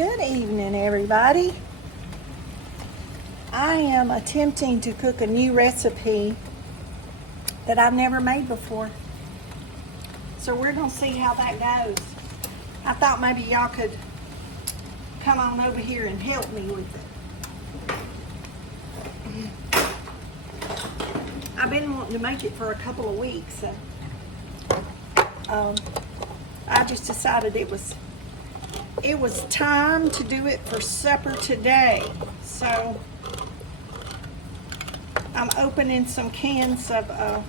Good evening, everybody. I am attempting to cook a new recipe that I've never made before. So we're gonna see how that goes. I thought maybe y'all could come on over here and help me with it. I've been wanting to make it for a couple of weeks, and I just decided it was time to do it for supper today. So I'm opening some cans of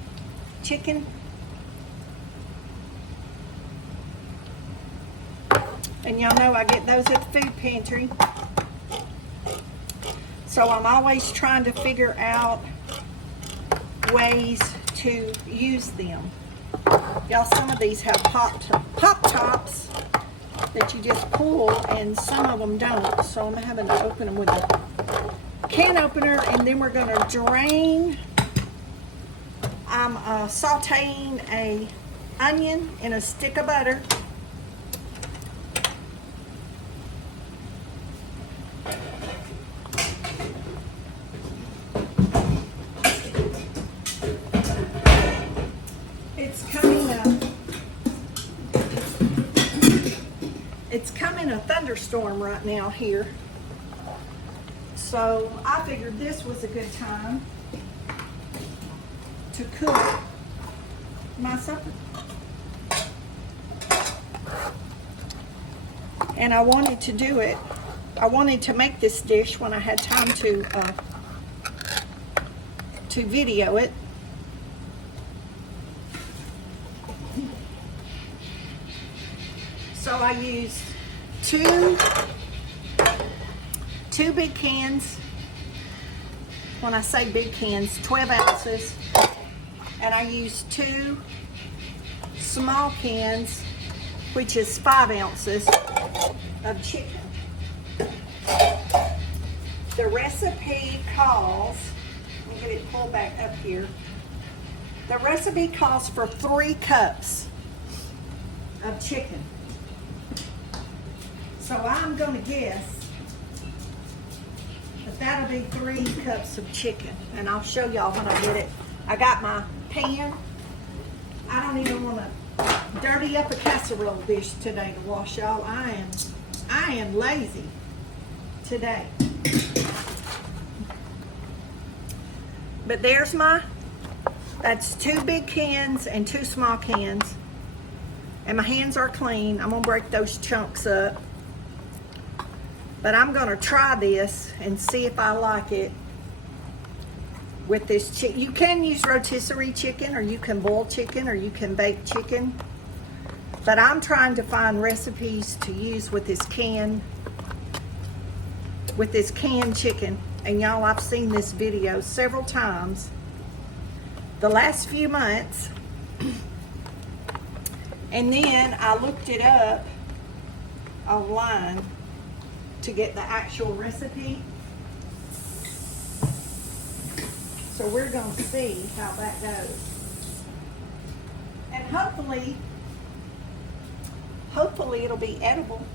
chicken. And y'all know I get those at the food pantry. So I'm always trying to figure out ways to use them. Y'all, some of these have pop tops that you just pull, and some of them don't. So I'm having to open them with a can opener, and then we're going to drain. I'm sauteing a onion in a stick of butter. It's coming a thunderstorm right now here. So I figured this was a good time to cook my supper. And I wanted to do it. I wanted to make this dish when I had time to video it. So I used two big cans. When I say big cans, 12 ounces. And I used two small cans, which is 5 ounces of chicken. The recipe calls, let me get it pulled back up here. The recipe calls for 3 cups of chicken. So I'm going to guess that that'll be 3 cups of chicken. And I'll show y'all when I get it. I got my pan. I don't even want to dirty up a casserole dish today to wash, y'all. I am lazy today. But there's that's 2 big cans and 2 small cans. And my hands are clean. I'm going to break those chunks up. But I'm going to try this and see if I like it with this chicken. You can use rotisserie chicken, or you can boil chicken, or you can bake chicken. But I'm trying to find recipes to use with this canned chicken. And y'all, I've seen this video several times the last few months. And then I looked it up online to get the actual recipe. So we're going to see how that goes. And hopefully it'll be edible.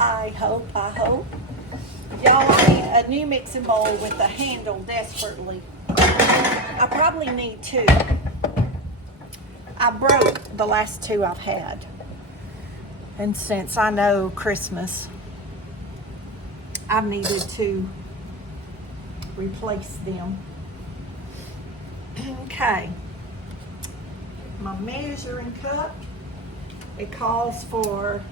I hope. Y'all, I need a new mixing bowl with a handle desperately. I probably need 2. I broke the last 2 I've had. And since I know Christmas, I've needed to replace them. Okay. My measuring cup, it calls for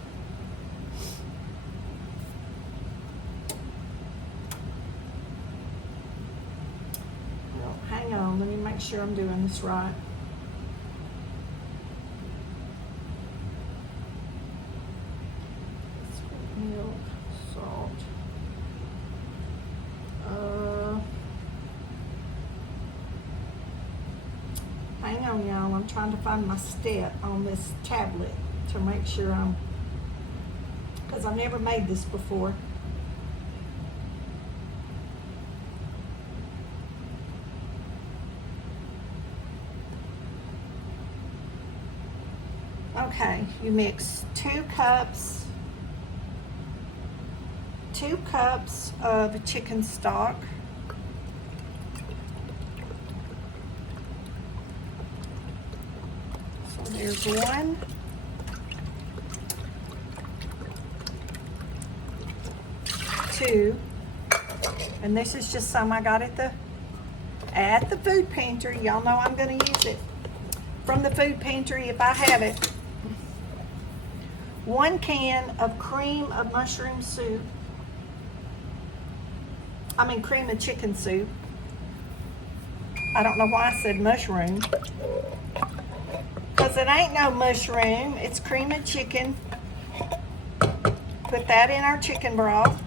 hang on, let me make sure I'm doing this right. Milk, salt. Hang on, y'all. I'm trying to find my step on this tablet to make sure because I've never made this before. Okay, you mix 2 cups 2 cups of chicken stock. So there's 1. 2. And this is just some I got at the food pantry. Y'all know I'm going to use it from the food pantry if I have it. 1 can of cream of mushroom soup. I mean cream of chicken soup. I don't know why I said mushroom. Because it ain't no mushroom. It's cream of chicken. Put that in our chicken broth.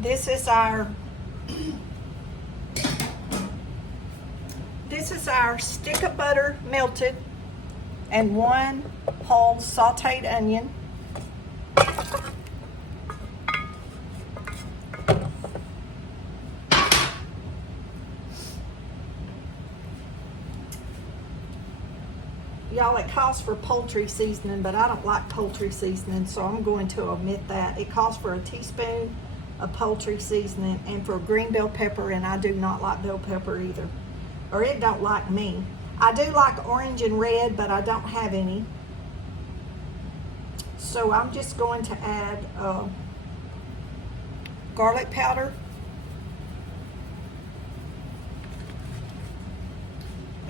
This is our stick of butter melted and 1 whole sauteed onion. Y'all, it calls for poultry seasoning, but I don't like poultry seasoning, so I'm going to omit that. It calls for a teaspoon of poultry seasoning and for green bell pepper, and I do not like bell pepper either. Or it don't like me. I do like orange and red, but I don't have any. So I'm just going to add garlic powder.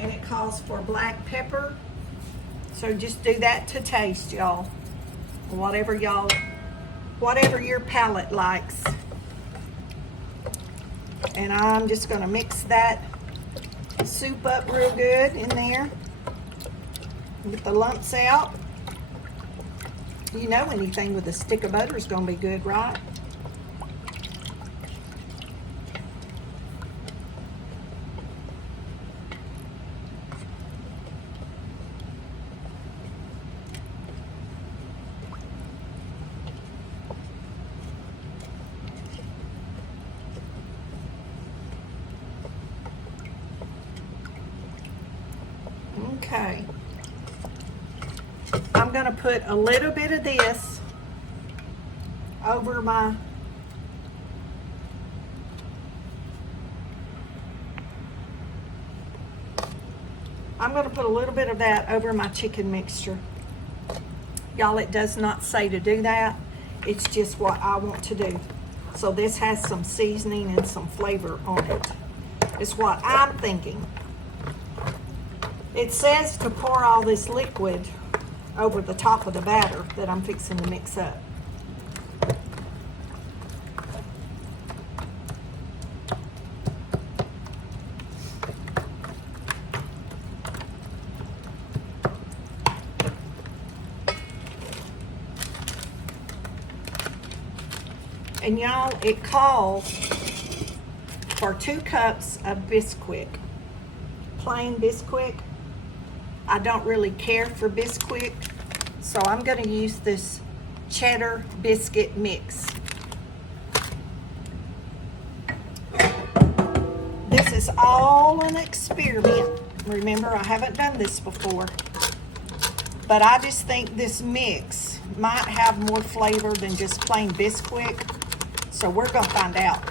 And it calls for black pepper. So just do that to taste, y'all. Whatever your palate likes. And I'm just gonna mix that soup up real good in there. Get the lumps out. You know anything with a stick of butter is gonna be good, right? Okay. I'm going to put a little bit of this over my chicken mixture. Y'all, it does not say to do that. It's just what I want to do. So this has some seasoning and some flavor on it. It's what I'm thinking. It says to pour all this liquid over the top of the batter that I'm fixing to mix up. And y'all, it calls for 2 cups of Bisquick, plain Bisquick. I don't really care for Bisquick, so I'm going to use this cheddar biscuit mix. This is all an experiment. Remember, I haven't done this before, but I just think this mix might have more flavor than just plain Bisquick, so we're going to find out.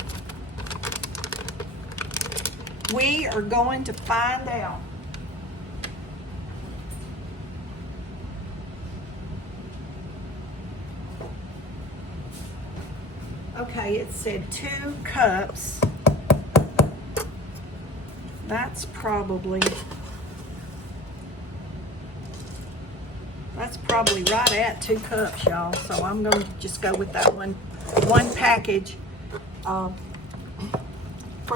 We are going to find out. Okay, it said 2 cups. That's probably right at 2 cups, y'all. So I'm going to just go with that one package for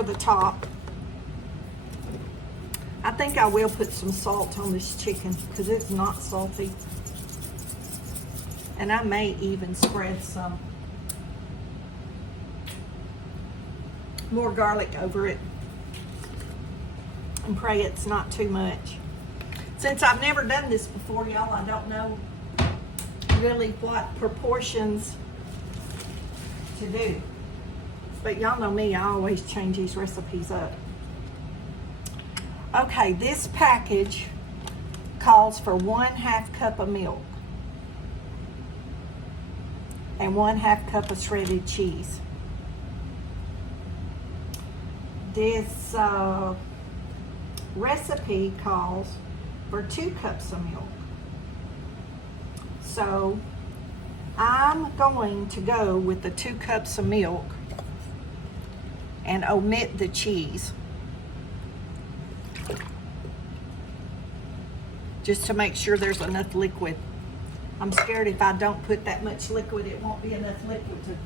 the top. I think I will put some salt on this chicken because it's not salty. And I may even spread some more garlic over it and pray it's not too much. Since I've never done this before, y'all, I don't know really what proportions to do. But y'all know me, I always change these recipes up. Okay, this package calls for 1/2 cup of milk and 1/2 cup of shredded cheese. This recipe calls for 2 cups of milk. So I'm going to go with the 2 cups of milk and omit the cheese, just to make sure there's enough liquid. I'm scared if I don't put that much liquid, it won't be enough liquid to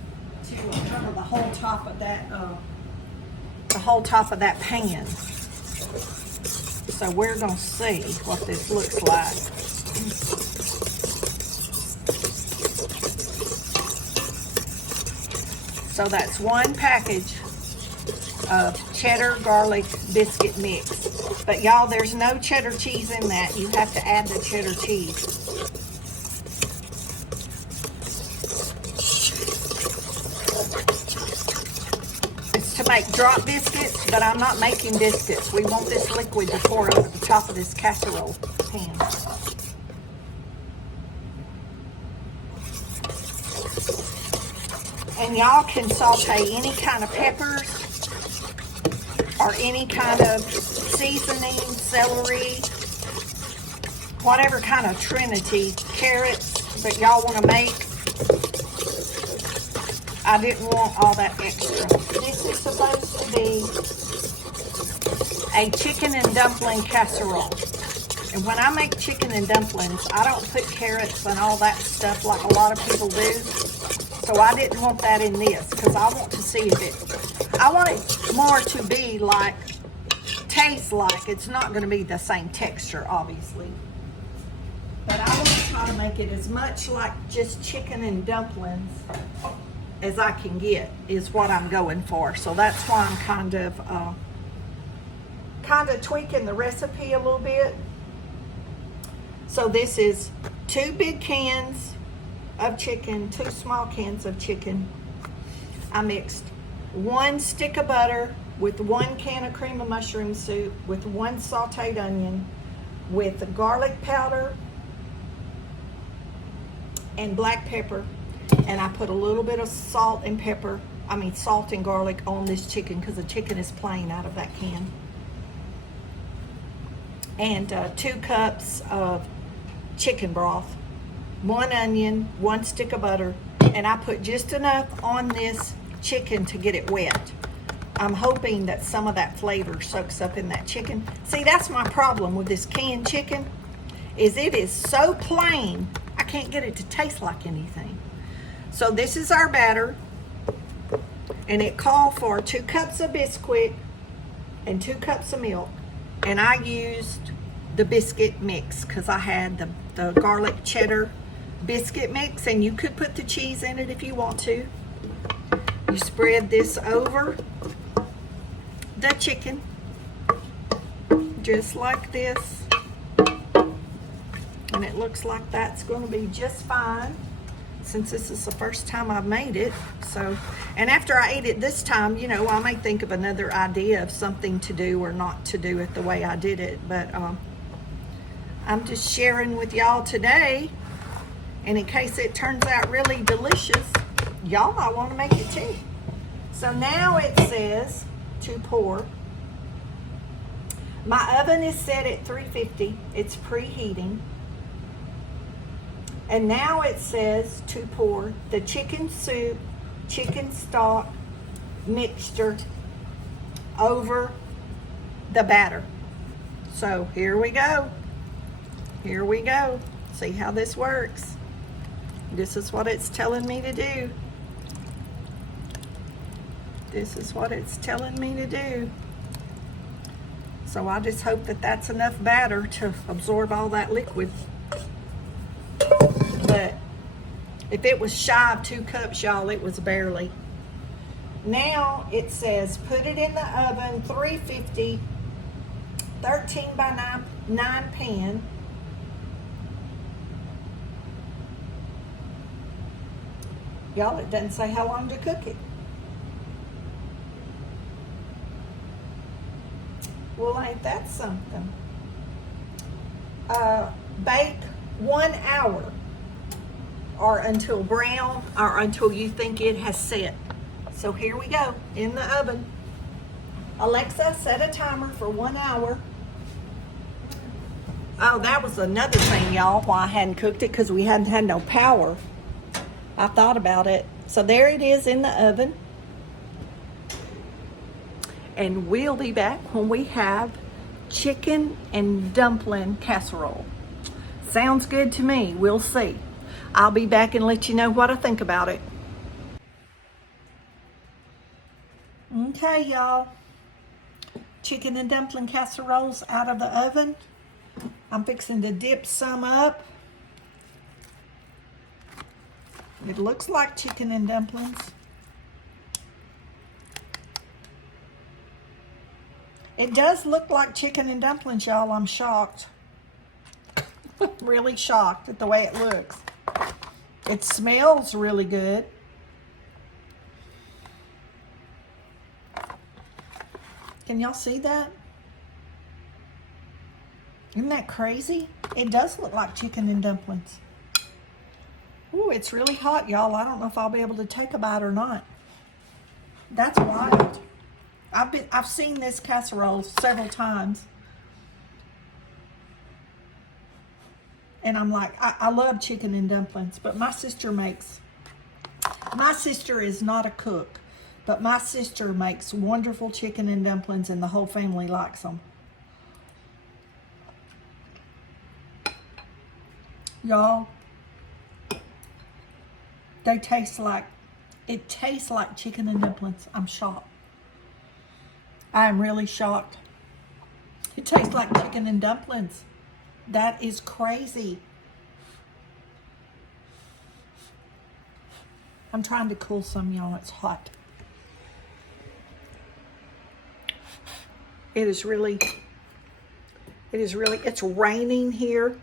cover the whole top of that pan. So we're gonna see what this looks like. So that's 1 package of cheddar garlic biscuit mix. But y'all, there's no cheddar cheese in that. You have to add the cheddar cheese. It's to make drop biscuits, but I'm not making biscuits. We want this liquid to pour over the top of this casserole pan. And y'all can saute any kind of peppers or any kind of seasoning, celery, whatever kind of trinity, carrots that y'all want to make. I didn't want all that extra. This is supposed to be a chicken and dumpling casserole. And when I make chicken and dumplings, I don't put carrots and all that stuff like a lot of people do. So I didn't want that in this because I want to see if I want it more to be like, taste like. It's not going to be the same texture, obviously. But I want to try to make it as much like just chicken and dumplings as I can get is what I'm going for. So that's why I'm kind of tweaking the recipe a little bit. So this is 2 big cans of chicken, 2 small cans of chicken. I mixed 1 stick of butter with 1 can of cream of mushroom soup with 1 sauteed onion with garlic powder and black pepper. And I put a little bit of salt and garlic on this chicken because the chicken is plain out of that can. And 2 cups of chicken broth, 1 onion, 1 stick of butter, and I put just enough on this chicken to get it wet. I'm hoping that some of that flavor soaks up in that chicken. See, that's my problem with this canned chicken, is it is so plain, I can't get it to taste like anything. So this is our batter, and it called for 2 cups of Bisquick and 2 cups of milk, and I used the biscuit mix because I had the garlic cheddar biscuit mix, and you could put the cheese in it if you want to. You spread this over the chicken just like this, and it looks like that's going to be just fine since this is the first time I've made it. So, and after I ate it this time, you know, I may think of another idea of something to do or not to do it the way I did it, but I'm just sharing with y'all today, and in case it turns out really delicious, y'all might want to make it too. So now it says to pour. My oven is set at 350. It's preheating. And now it says to pour the chicken soup, chicken stock mixture over the batter. So here we go. Here we go. See how this works. This is what it's telling me to do. This is what it's telling me to do. So I just hope that that's enough batter to absorb all that liquid. But if it was shy of 2 cups, y'all, it was barely. Now it says put it in the oven, 350, 13 by 9 pan. Y'all, it doesn't say how long to cook it. Well, ain't that something? Bake 1 hour or until brown or until you think it has set. So here we go, in the oven. Alexa, set a timer for 1 hour. Oh, that was another thing, y'all, why I hadn't cooked it, because we hadn't had no power. I thought about it. So there it is in the oven. And we'll be back when we have chicken and dumpling casserole. Sounds good to me. We'll see. I'll be back and let you know what I think about it. Okay, y'all. Chicken and dumpling casseroles out of the oven. I'm fixing to dip some up. It looks like chicken and dumplings. It does look like chicken and dumplings, y'all. I'm shocked. Really shocked at the way it looks. It smells really good. Can y'all see that? Isn't that crazy? It does look like chicken and dumplings. Ooh, it's really hot, y'all. I don't know if I'll be able to take a bite or not. That's wild. I've seen this casserole several times. And I'm like, I love chicken and dumplings, but my sister is not a cook, but my sister makes wonderful chicken and dumplings, and the whole family likes them. Y'all, it tastes like chicken and dumplings. I'm shocked. I am really shocked. It tastes like chicken and dumplings. That is crazy. I'm trying to cool some, y'all. It's hot. It's raining here.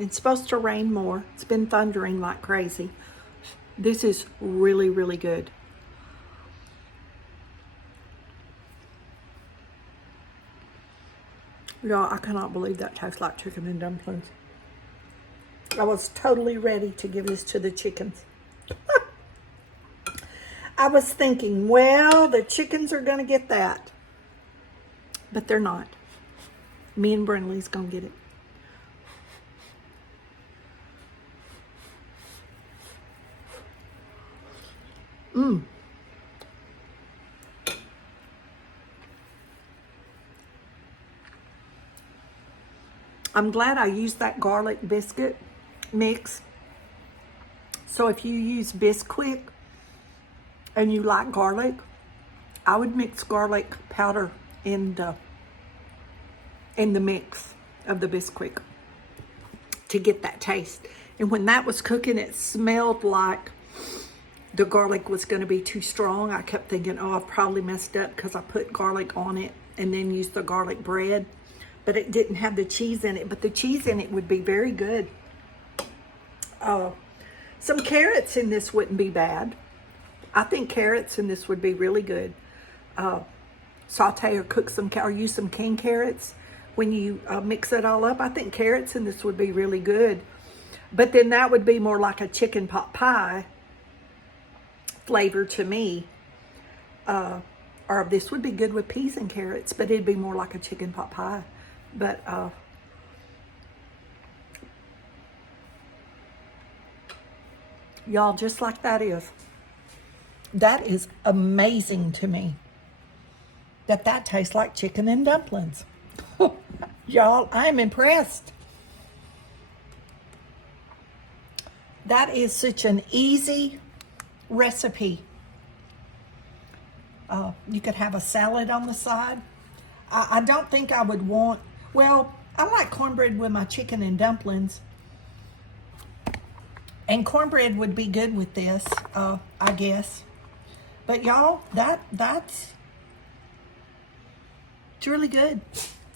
It's supposed to rain more. It's been thundering like crazy. This is really, really good. Y'all, I cannot believe that tastes like chicken and dumplings. I was totally ready to give this to the chickens. I was thinking, well, the chickens are going to get that. But they're not. Me and Brinley's going to get it. I'm glad I used that garlic biscuit mix. So if you use Bisquick and you like garlic, I would mix garlic powder in the mix of the Bisquick to get that taste. And when that was cooking, it smelled like the garlic was going to be too strong. I kept thinking, oh, I probably messed up because I put garlic on it and then used the garlic bread. But it didn't have the cheese in it. But the cheese in it would be very good. Some carrots in this wouldn't be bad. I think carrots in this would be really good. Saute or cook some, or use some canned carrots when you mix it all up. I think carrots in this would be really good. But then that would be more like a chicken pot pie flavor to me. Or this would be good with peas and carrots, but it'd be more like a chicken pot pie. But y'all, just like that is amazing to me. That tastes like chicken and dumplings. Y'all, I'm impressed. That is such an easy recipe. You could have a salad on the side. I don't think I would want, well, I like cornbread with my chicken and dumplings. And cornbread would be good with this, I guess. But y'all, it's really good.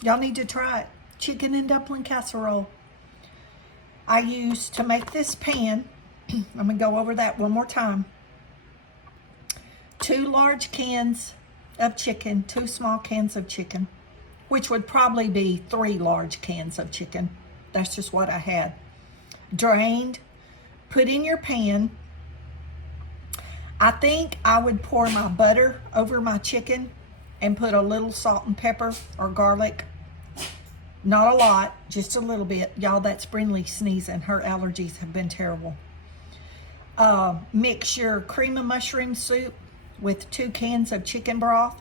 Y'all need to try it. Chicken and dumpling casserole. I used, to make this pan, I'm going to go over that one more time. 2 large cans of chicken, 2 small cans of chicken, which would probably be 3 large cans of chicken. That's just what I had. Drained, put in your pan. I think I would pour my butter over my chicken and put a little salt and pepper or garlic. Not a lot, just a little bit. Y'all, that's Brindley sneezing. Her allergies have been terrible. Mix your cream of mushroom soup with 2 cans of chicken broth.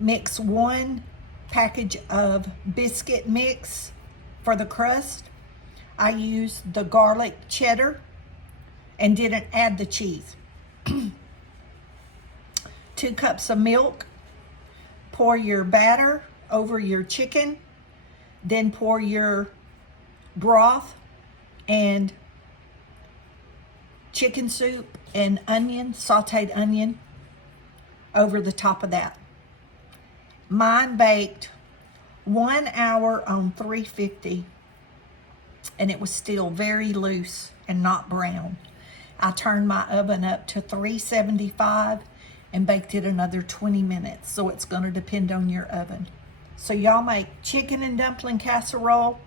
Mix 1 package of biscuit mix for the crust. I used the garlic cheddar and didn't add the cheese. 2 cups of milk. Pour your batter over your chicken. Then pour your broth and chicken soup and onion, sauteed onion, over the top of that. Mine baked 1 hour on 350, and it was still very loose and not brown. I turned my oven up to 375 and baked it another 20 minutes, so it's going to depend on your oven. So y'all make chicken and dumpling casserole.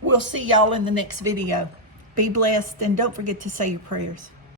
We'll see y'all in the next video. Be blessed, and don't forget to say your prayers.